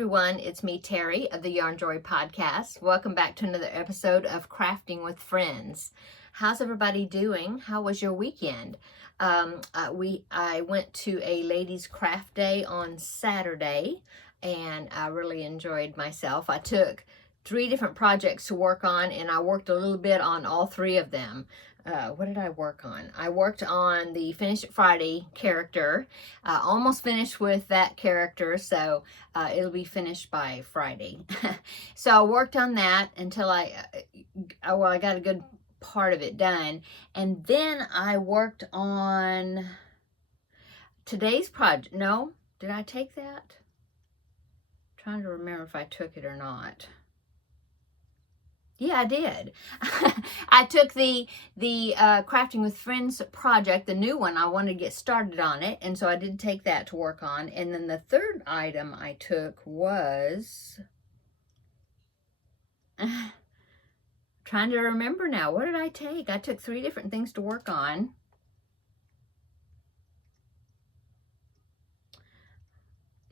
everyone, it's me, Terry, of the Yarnjoy podcast. Welcome back to another episode of Crafting with Friends. How's everybody doing? How was your weekend? I went to a ladies' craft day on Saturday, and I really enjoyed myself. I took 3 different projects to work on, and I worked a little bit on all 3 of them. What did I work on? I worked on the Finish It Friday character. Almost finished with that character, so it'll be finished by Friday. So I worked on that until I got a good part of it done. And then I worked on today's project. No, did I take that? I'm trying to remember if I took it or not. Yeah, I did. I took the Crafting with Friends project, the new one. I wanted to get started on it, and so I did take that to work on. And then the third item I took was trying to remember now. What did I take? I took 3 different things to work on.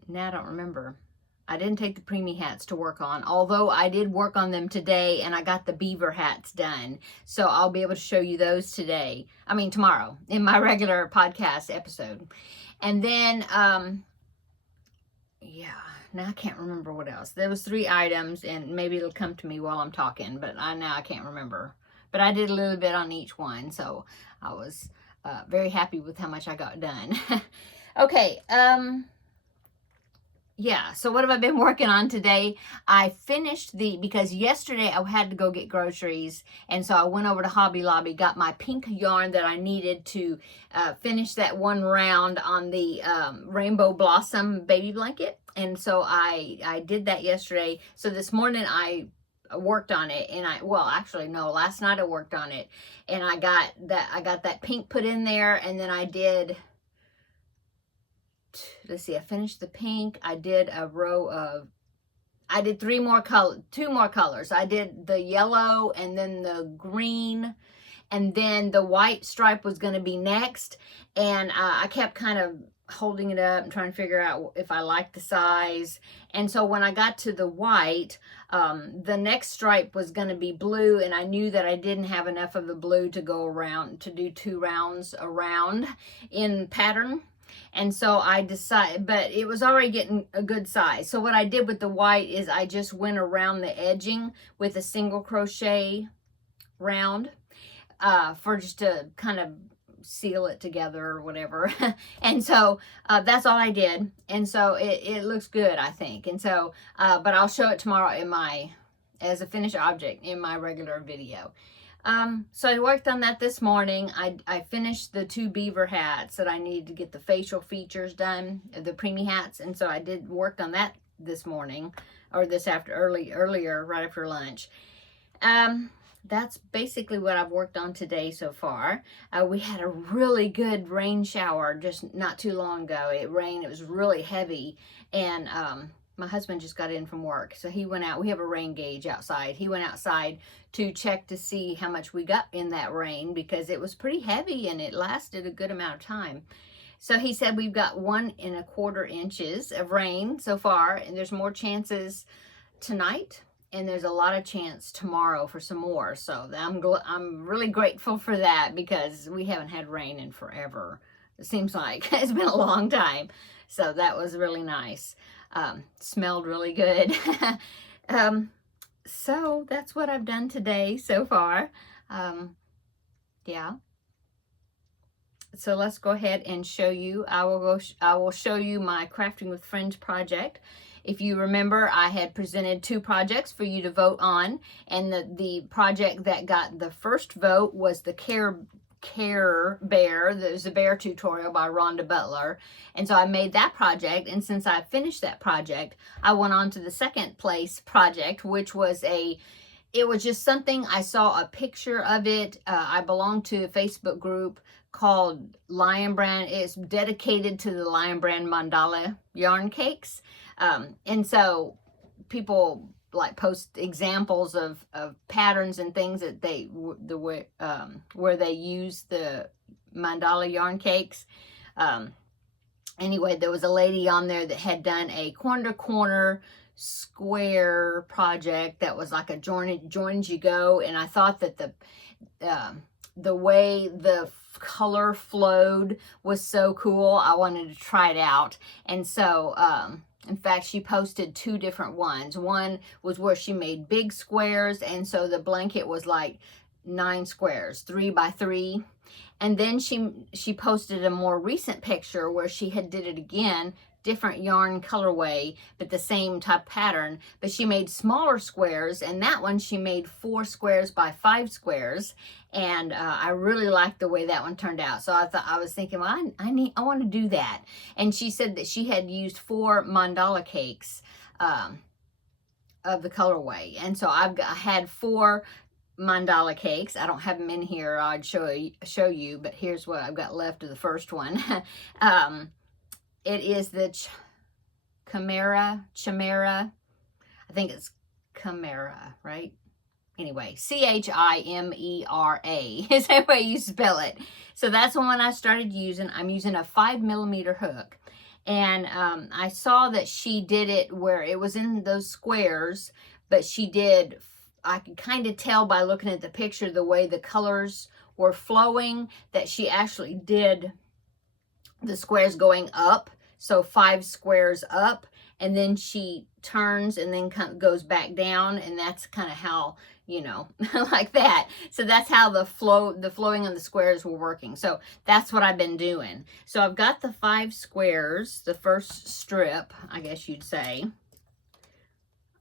Now I don't remember. I didn't take the preemie hats to work on, although I did work on them today and I got the beaver hats done. So I'll be able to show you those tomorrow in my regular podcast episode. And then, now I can't remember what else. There was 3 items, and maybe it'll come to me while I'm talking, but now I can't remember. But I did a little bit on each one, so I was very happy with how much I got done. Okay, yeah, so what have I been working on today? I finished because yesterday I had to go get groceries, and so I went over to Hobby Lobby, got my pink yarn that I needed to finish that one round on the Rainbow Blossom baby blanket, and so I did that yesterday. So this morning I worked on it, and last night I worked on it, and I got that pink put in there, and then I did... Let's see, I finished the pink. I did a row of, I did 2 more colors. I did the yellow and then the green, and then the white stripe was going to be next. And I kept kind of holding it up and trying to figure out if I liked the size. And so when I got to the white, the next stripe was going to be blue, and I knew that I didn't have enough of the blue to go around, to do 2 rounds around in pattern. And so I decided, but it was already getting a good size. So what I did with the white is I just went around the edging with a single crochet round for just to kind of seal it together or whatever. And so that's all I did. And so it looks good, I think. And so, but I'll show it tomorrow as a finished object in my regular video. So I worked on that this morning. I finished the 2 beaver hats that I needed to get the facial features done, the preemie hats, and so I worked on that this morning, or earlier, right after lunch. That's basically what I've worked on today so far. We had a really good rain shower just not too long ago. It rained, it was really heavy, and my husband just got in from work, so he went out. We have a rain gauge outside. He went outside to check to see how much we got in that rain, because it was pretty heavy and it lasted a good amount of time. So he said we've got 1 1/4 inches of rain so far, and there's more chances tonight, and there's a lot of chance tomorrow for some more. So I'm really grateful for that, because we haven't had rain in forever. It seems like it's been a long time. So that was really nice. Smelled really good. So that's what I've done today so far. Yeah. So let's go ahead and show you. I will show you my Crafting with Friends project. If you remember, I had presented 2 projects for you to vote on, and the project that got the first vote was the Care Bear. There's a bear tutorial by Rhonda Butler, and so I made that project. And since I finished that project, I went on to the second place project, which was it was just something, I saw a picture of it. I belong to a Facebook group called Lion Brand. It's dedicated to the Lion Brand mandala yarn cakes, and so people like post examples of patterns and things that where they use the mandala yarn cakes. anyway, there was a lady on there that had done a corner to corner square project that was like a join as you go, and I thought that the way the color flowed was so cool. I wanted to try it out. And so in fact, she posted two different ones. One was where she made big squares, and so the blanket was like 9 squares, 3 by 3. And then she posted a more recent picture where she had did it again, different yarn colorway, but the same type pattern, but she made smaller squares, and that one she made 4 squares by 5 squares, and I really liked the way that one turned out. So I was thinking, well, I want to do that. And she said that she had used 4 mandala cakes of the colorway, and so I had 4 mandala cakes. I don't have them in here. I'd show you, but here's what I've got left of the first one. It is the Chimera. I think it's Chimera, right? Anyway, Chimera is the way you spell it. So that's the one I started using. I'm using a 5mm hook. And I saw that she did it where it was in those squares, but she did, I could kind of tell by looking at the picture the way the colors were flowing that she actually did the squares going up, so 5 squares up, and then she turns and then goes back down, and that's kind of how, you know, like that. So that's how the flowing of the squares were working. So that's what I've been doing. So I've got the 5 squares, the first strip, I guess you'd say.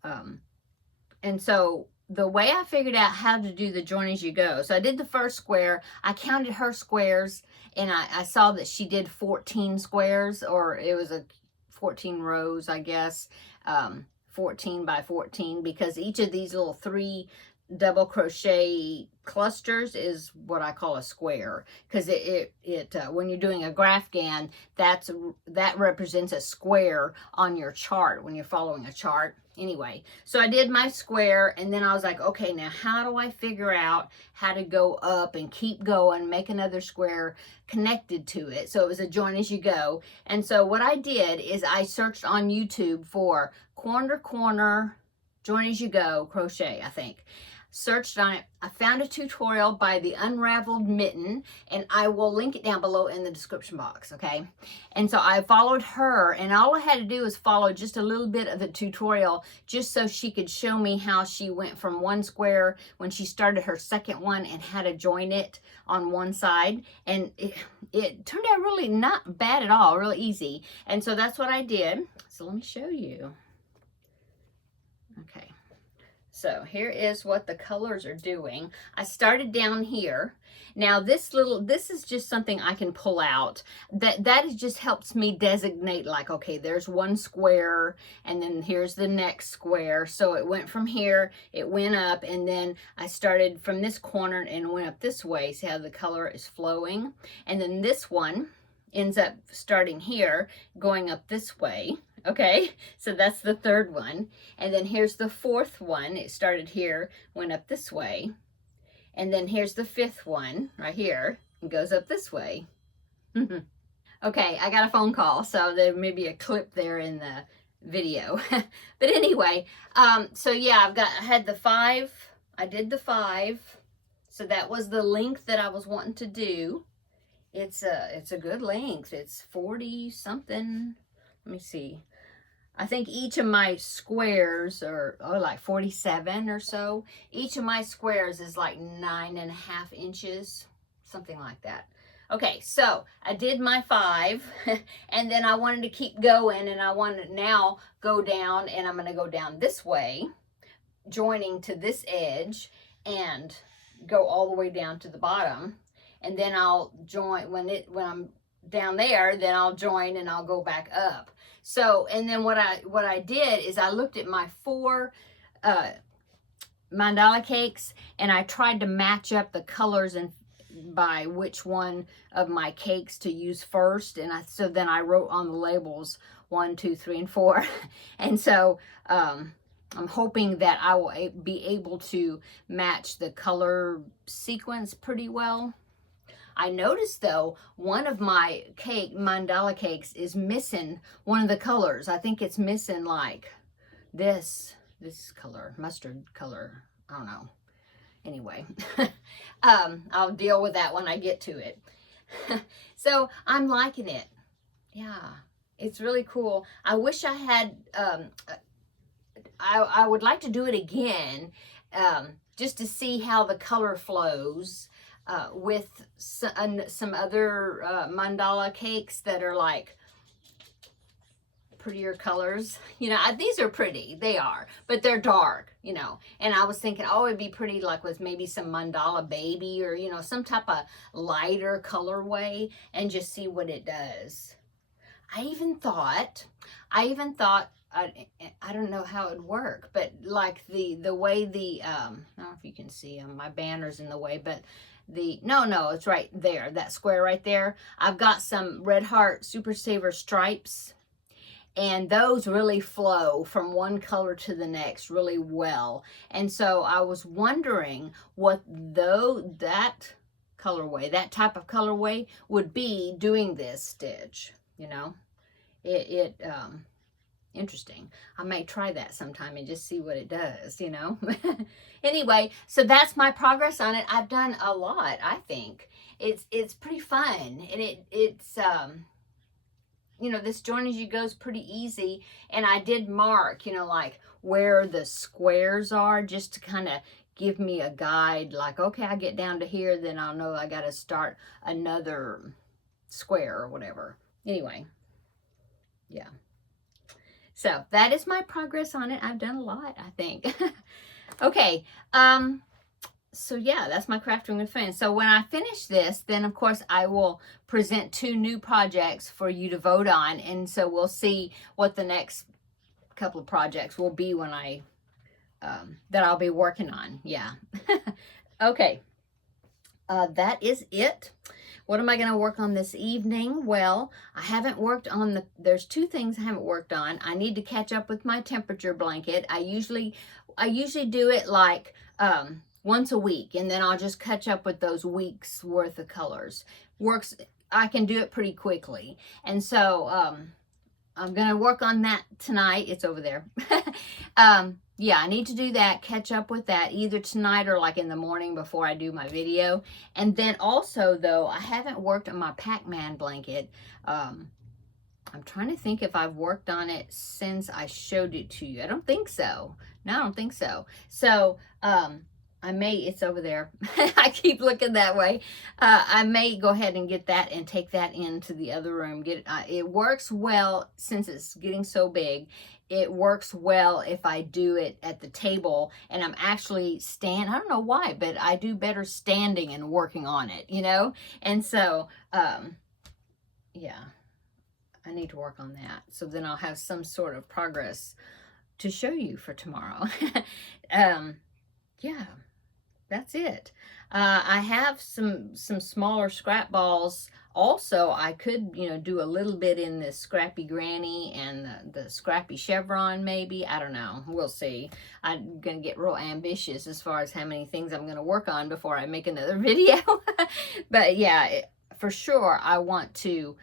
And so the way I figured out how to do the join as you go, so I did the first square, I counted her squares, and I saw that she did 14 squares, or it was 14 rows, I guess, 14 by 14, because each of these little 3 double crochet clusters is what I call a square, because when you're doing a grafghan, that represents a square on your chart when you're following a chart. Anyway, so I did my square, and then I was like, okay, now how do I figure out how to go up and keep going, make another square connected to it? So it was a join as you go. And so what I did is I searched on YouTube for corner to corner join as you go crochet, I think. Searched on it. I found a tutorial by the Unraveled Mitten, and I will link it down below in the description box, okay? And so I followed her, and all I had to do was follow just a little bit of the tutorial just so she could show me how she went from 1 square when she started her second one and how to join it on one side. And it turned out really not bad at all, really easy. And so that's what I did. So let me show you. Okay. So here is what the colors are doing. I started down here. Now this is just something I can pull out. That just helps me designate, like, okay, there's 1 square, and then here's the next square. So it went from here, it went up, and then I started from this corner and went up this way. See how the color is flowing? And then this one ends up starting here, going up this way. Okay, so that's the 3rd one. And then here's the 4th one. It started here, went up this way. And then here's the 5th one right here, and goes up this way. Okay, I got a phone call, so there may be a clip there in the video. But anyway, so yeah, I had the 5. I did the 5. So that was the length that I was wanting to do. It's a good length. It's 40 something. Let me see. I think each of my squares are like 47 or so. Each of my squares is like 9.5 inches, something like that. Okay, so I did my 5, and then I wanted to keep going, and I want to now go down, and I'm going to go down this way, joining to this edge, and go all the way down to the bottom. And then I'll join when I'm down there, then I'll join and I'll go back up. So, and then what I did is I looked at my 4 mandala cakes, and I tried to match up the colors and by which one of my cakes to use first. And so then I wrote on the labels 1, 2, 3, and 4. And so I'm hoping that I will be able to match the color sequence pretty well. I noticed though, one of my mandala cakes is missing one of the colors. I think it's missing like this color, mustard color. I don't know. Anyway, I'll deal with that when I get to it. So I'm liking it. Yeah, it's really cool. I wish I had, I would like to do it again, just to see how the color flows with some other mandala cakes that are like prettier colors. You know, these are pretty, they are, but they're dark, you know. And I was thinking, oh, it'd be pretty like with maybe some mandala baby or, you know, some type of lighter colorway, and just see what it does. I even thought, I don't know how it'd work, but like the way the, I don't know if you can see them, my banner's in the way, but no, it's right there, that square right there. I've got some Red Heart Super Saver stripes, and those really flow from one color to the next really well. And so I was wondering what that colorway, that type of colorway would be doing this stitch, you know. Interesting. I may try that sometime and just see what it does, you know. Anyway, so that's my progress on it. I've done a lot, I think. It's pretty fun, and it's you know, this join as you go is pretty easy. And I did mark, you know, like where the squares are, just to kind of give me a guide, like, okay, I get down to here, then I'll know I got to start another square or whatever. Anyway, yeah. So that is my progress on it. I've done a lot, I think. Okay. So yeah, that's my crafting with friends. So when I finish this, then of course I will present 2 new projects for you to vote on. And so we'll see what the next couple of projects will be when that I'll be working on. Yeah. Okay. That is it. What am I going to work on this evening? Well, I haven't worked on there's 2 things I haven't worked on. I need to catch up with my temperature blanket. I usually do it like, once a week, and then I'll just catch up with those weeks worth of colors. I can do it pretty quickly. And so, I'm going to work on that tonight. It's over there. Yeah, I need to do that, catch up with that either tonight or like in the morning before I do my video. And then also though, I haven't worked on my Pac-Man blanket. I'm trying to think if I've worked on it since I showed it to you. I don't think so. No, I don't think so. So, it's over there. I keep looking that way. I may go ahead and get that and take that into the other room. It works well since it's getting so big. It works well if I do it at the table and I'm actually I don't know why, but I do better standing and working on it, you know? And so, yeah, I need to work on that. So then I'll have some sort of progress to show you for tomorrow. Yeah, that's it. I have some smaller scrap balls. Also, I could, you know, do a little bit in this Scrappy Granny and the Scrappy Chevron, maybe. I don't know. We'll see. I'm going to get real ambitious as far as how many things I'm going to work on before I make another video. But yeah, for sure, I want to...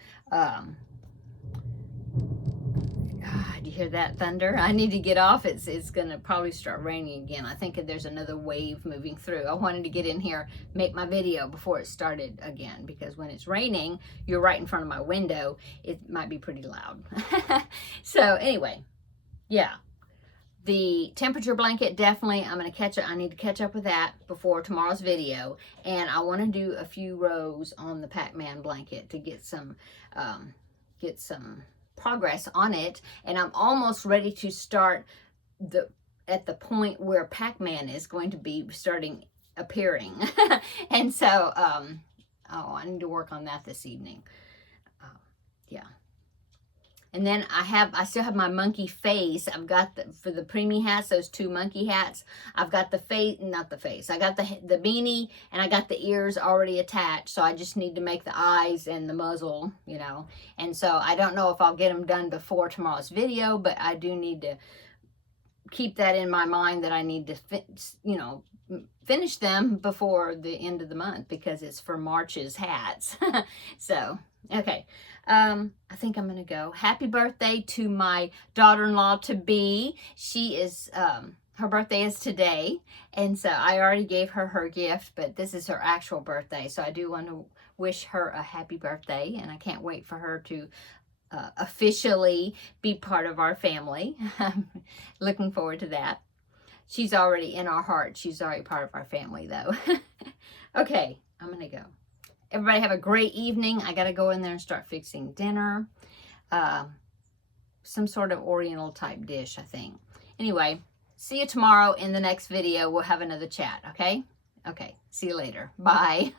do you hear that thunder? I need to get off. It's going to probably start raining again. I think there's another wave moving through. I wanted to get in here, make my video before it started again, because when it's raining, you're right in front of my window. It might be pretty loud. So anyway, yeah. The temperature blanket, definitely, I need to catch up with that before tomorrow's video. And I want to do a few rows on the Pac-Man blanket to get some progress on it, and I'm almost ready to start at the point where Pac-Man is going to be starting appearing. And so I need to work on that this evening. Yeah. And then I still have my monkey face. I've got for the preemie hats, those 2 monkey hats. I've got the face, not the face. I got the beanie, and I got the ears already attached. So I just need to make the eyes and the muzzle, you know. And so I don't know if I'll get them done before tomorrow's video, but I do need to keep that in my mind that I need to fit, you know, finish them before the end of the month because it's for March's hats. So, okay. I think I'm going to go. Happy birthday to my daughter-in-law to be. She is, her birthday is today. And so I already gave her her gift, but this is her actual birthday. So I do want to wish her a happy birthday. And I can't wait for her to officially be part of our family. Looking forward to that. She's already in our heart. She's already part of our family, though. Okay, I'm going to go. Everybody have a great evening. I got to go in there and start fixing dinner. Some sort of Oriental type dish, I think. Anyway, see you tomorrow in the next video. We'll have another chat, okay? Okay, see you later. Bye.